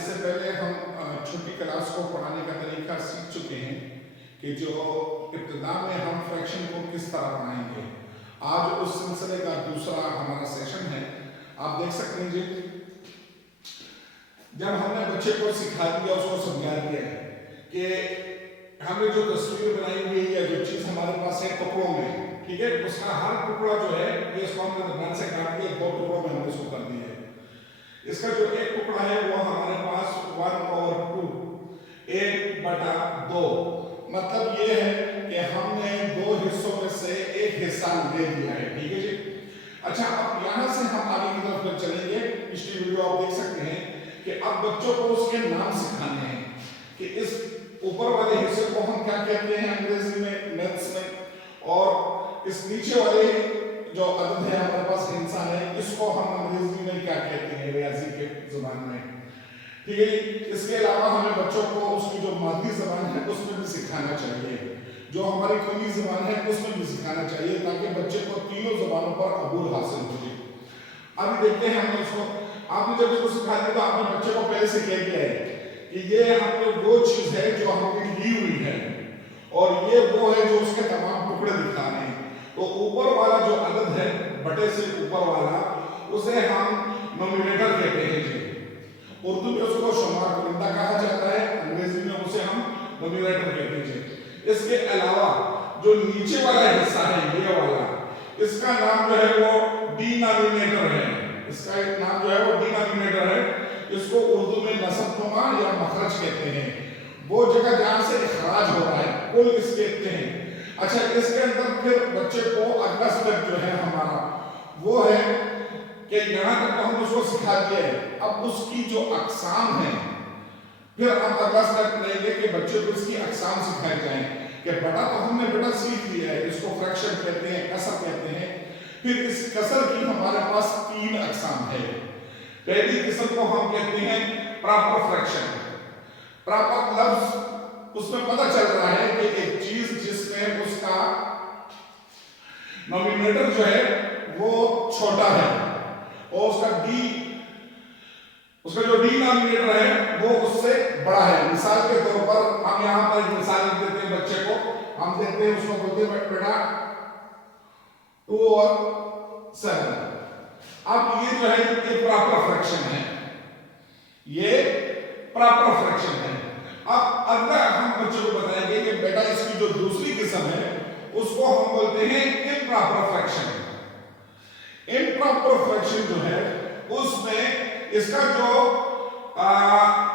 اس سے پہلے ہم چھوٹی کلاس کو پڑھانے کا طریقہ سیکھ چکے ہیں کہ جو ابتدا میں ہم فریکشن کو کس طرح پڑھائیں گے. آج اس سلسلے کا دوسرا ہمارا سیشن ہے. آپ دیکھ سکتے ہیں جی جب ہم نے بچے کو سکھا دیا, اس کو سمجھا دیا کہ ہم نے جو تصویر بنائی ہوئی ہے, جو چیز ہمارے پاس ہے ٹکڑوں میں, ٹھیک ہے, اس کا ہر ٹکڑا جو ہے یہ اس کو ہم نے درمیان سے کاٹ کے 2 ٹکڑوں میں ہم نے اس کو کر دیا ہے. اس کا جو ایک ٹکڑا ہے وہ ہمارے پاس 1/2 1/2, مطلب یہ ہے کہ ہم نے 2 حصوں میں سے ایک حصہ لے لیا ہے. ٹھیک ہے جی. اچھا, اب یہاں سے ہم آگے کی طرف چلیں گے. پچھلی ویڈیو آپ دیکھ سکتے ہیں کہ اب بچوں کو اس کے نام سکھانے ہیں کہ اس اوپر والے حصے کو ہم کیا کہتے ہیں انگریزی میں, میتھس میں, اور اس نیچے والے جو عدد ہے ہمارے پاس انسان ہے, اس کو ہم انگریزی میں کیا کہتے ہیں ریاضی کے زبان میں. ٹھیک ہے. اس کے علاوہ ہمیں بچوں کو اس کی جو مادری زبان ہے اس میں بھی سکھانا چاہیے, جو ہماری قومی زبان ہے اس میں بھی سکھانا چاہیے, تاکہ بچے کو تینوں زبانوں پر عبور حاصل ہو جائے. ابھی دیکھتے ہیں ہم اس کو, آپ نے جب اس کو سکھا دیا تو آپ نے بچے کو پہلے سے کہہ دیا ہے کہ یہ ہم نے وہ چیز ہے جو ہم نے لی ہوئی ہے, اور یہ وہ ہے جو اس کے تمام ٹکڑے دکھا رہے ہیں. تو اوپر والا جو عدد ہے, بٹے سے اوپر والا, اسے ہم نومینیٹر کہتے ہیں جی. اردو میں اس کو شمار کنندہ کہا جاتا ہے, انگریزی میں اسے ہم نومینیٹر کہتے ہیں جی. اس کے علاوہ جو نیچے والا حصہ ہے, یہ والا, اس کا نام جو ہے وہ ڈینامینیٹر ہے. اس کا ایک نام جو ہے وہ ڈینامینیٹر ہے. اس کو اردو میں نسب نما یا مخرج کہتے ہیں, وہ جگہ جہاں سے اخراج ہو رہا ہے کل اس کہتے ہیں. اچھا, اس کے اندر پھر بچے کو اگلا سٹیپ جو ہے ہمارا وہ ہے کہ یہاں تک ہم اس کو سکھا دیا ہے. اب اس کی جو اقسام ہیں, پھر ہم اگلا سٹیپ لیں گے کہ بچے کو اس کی اقسام سکھائی جائیں کہ بٹا تو ہم نے بیٹا سیکھ لیا ہے, اس کو فریکشن کہتے ہیں, کسر کہتے ہیں. پھر اس کسر کی ہمارے پاس 3 اقسام ہے. پہلی قسم کو ہم کہتے ہیں پراپر فریکشن. پراپر لفظ اس میں پتہ چل رہا ہے کہ ایک چیز جس میں اس کا نومینیٹر جو ہے وہ چھوٹا ہے اور اس کا جو ڈینامینیٹر ہے وہ اس سے بڑا ہے. مثال کے طور پر ہم یہاں پر ایک مثال دیتے ہیں بچے کو, ہم دیتے ہیں اس کو بولتے ہیں بیٹا 2 اور 7. اب یہ جو ہے یہ پراپر فریکشن ہے, یہ پراپر فریکشن ہے. اب اگلا ہم بچے کو بتائیں گے کہ بیٹا اس کی جو دوسری قسم ہے اس کو ہم بولتے ہیں امپراپر فریکشن. امپراپر فریکشن جو ہے اس میں اس کا جو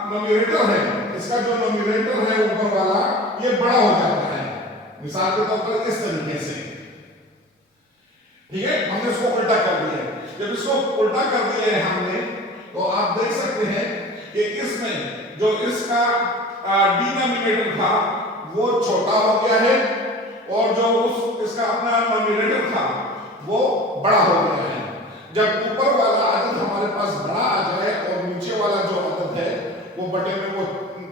نومینیٹر ہے, اس کا جو نومینیٹر ہے اوپر والا, یہ بڑا ہو جاتا ہے. مثال کے طور پر اس طریقے سے, ٹھیک ہے, ہم نے اس کو الٹا کر دیا ہے. جب اس کو الٹا کر دیا ہے ہم نے, تو آپ دیکھ سکتے ہیں کہ اس میں جو اس کا ڈینامینیٹر تھا وہ چھوٹا ہو گیا ہے, اور جو اس کا اپنا نومینیٹر تھا وہ بڑا ہو گیا ہے. جب اوپر والا عدد ہمارے پاس بڑا آ جائے اور نیچے والا جو عدد ہے وہ بٹے میں وہ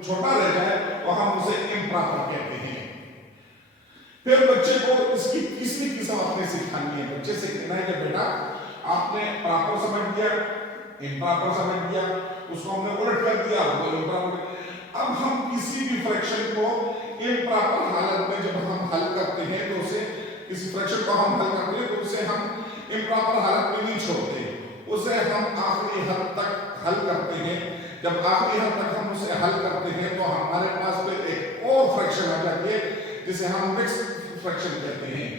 چھوٹا رہ جائے, تو ہم اسے امپراپر کہتے ہیں. پھر بچے کو اس کی تیسری قسم آپ نے سکھانی ہے. بچے سے کہنا ہے کہ بیٹا آپ نے پراپر سمجھ دیا, امپراپر سمجھ دیا, اس کو ہم نے الٹ کر دیا, وہ امپراپر. اب ہم کسی بھی فریکشن کو امپراپر حالت میں جب ہم حل کرتے ہیں تو اسے, کسی فریکشن کو ہم حل کرتے ہیں تو اسے ہم امپراپر حالت میں نہیں چھوڑتے, اسے ہم آخری حد تک حل کرتے ہیں. جب آخری حد تک ہم اسے حل کرتے ہیں تو ہمارے پاس پھر ایک اور فریکشن آ جاتی ہے جسے ہم مکسڈ فریکشن کہتے ہیں.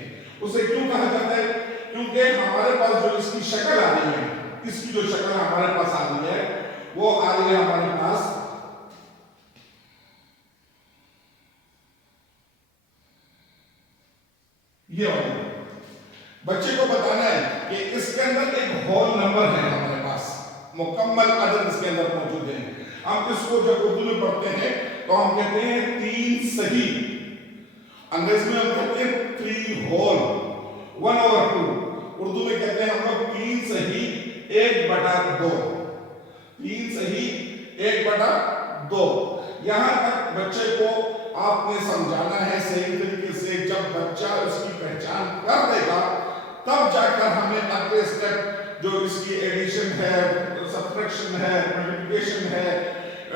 اسے کیوں کہا جاتا ہے؟ کیونکہ ہمارے پاس جو اس کی شکل آ رہی ہے, اس کی جو شکل ہمارے پاس آ رہی ہے وہ آ رہی ہے ہمارے پاس یہ والی. بچے کو بتانا ہے کہ اس کے اندر ایک ہول نمبر ہے ہمارے پاس, مکمل عدد اس کے اندر موجود ہے. ہم اس کو جب اردو میں پڑھتے ہیں تو ہم کہتے ہیں 3 صحیح, انگریزی میں ہم کہتے ہیں 3 ہول 1/2. اردو میں کہتے ہیں ہم لوگ 3 صحیح 1/2. 3 صحیح 1/2. یہاں تک بچے کو آپ نے سمجھانا ہے صحیح طریقے سے. جب بچہ اس کی پہچان کر دے گا تب جا کر ہمیں اگلے اسٹیپ جو اس کی ایڈیشن ہے, سبٹریکشن ہے, ملٹیپلیکیشن ہے,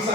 isa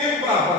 improper